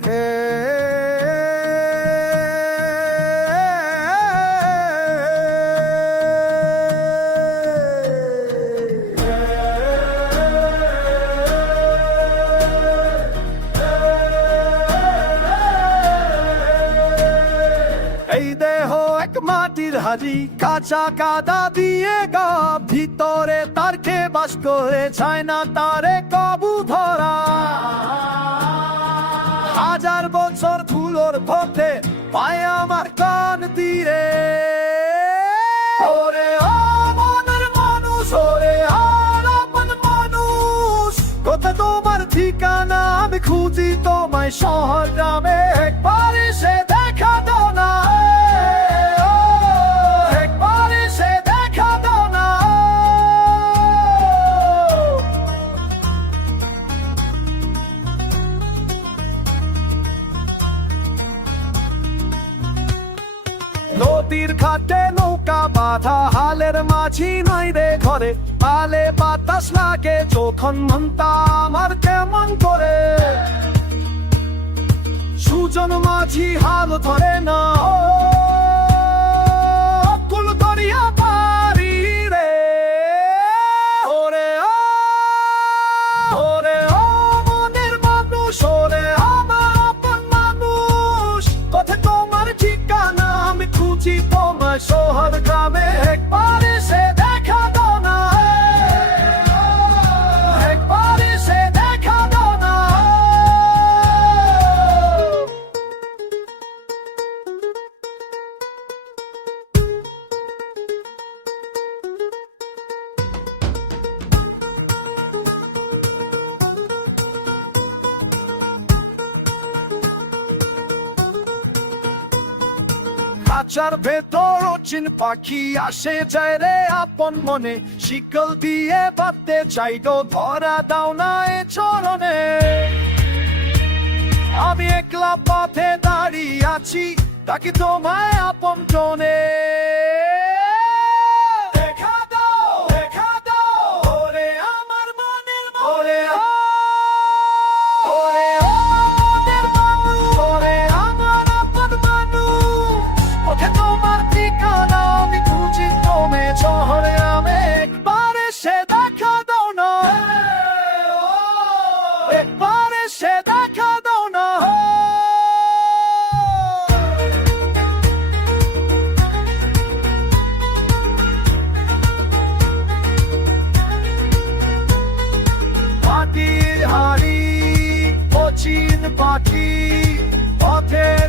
এই দেহ এক মাটির হাড়ি কাঁচা কাদা দিয়ে গা ভিতরে তার কে বাস করে ছায় তারে কবু ধরা ধুলোর পথে আমার কান দিয়ে তোমার ঠিকানা? আমি খুঁজি তোমায় শহর গ্রামে একবার। নদীর ঘাটে নৌকা বাঁধা, হালের মাঝি নাই রে ঘরে। পালে বাতাস লাগে, যখন মনটা আমার কেমন করে। সুজন মাঝি হাল ধরে না তোমার শহর গ্রামে একবার খাঁচার ভেতর চিন পাখি আসে যায় রে আপন মনে। শিকল দিয়ে বাঁধতে চাই গো ধরা দাও না এ চরণে। আমি একলা পথে দাঁড়িয়ে আছি, তাকে তোমায় আপন জনে She in the party. Okay.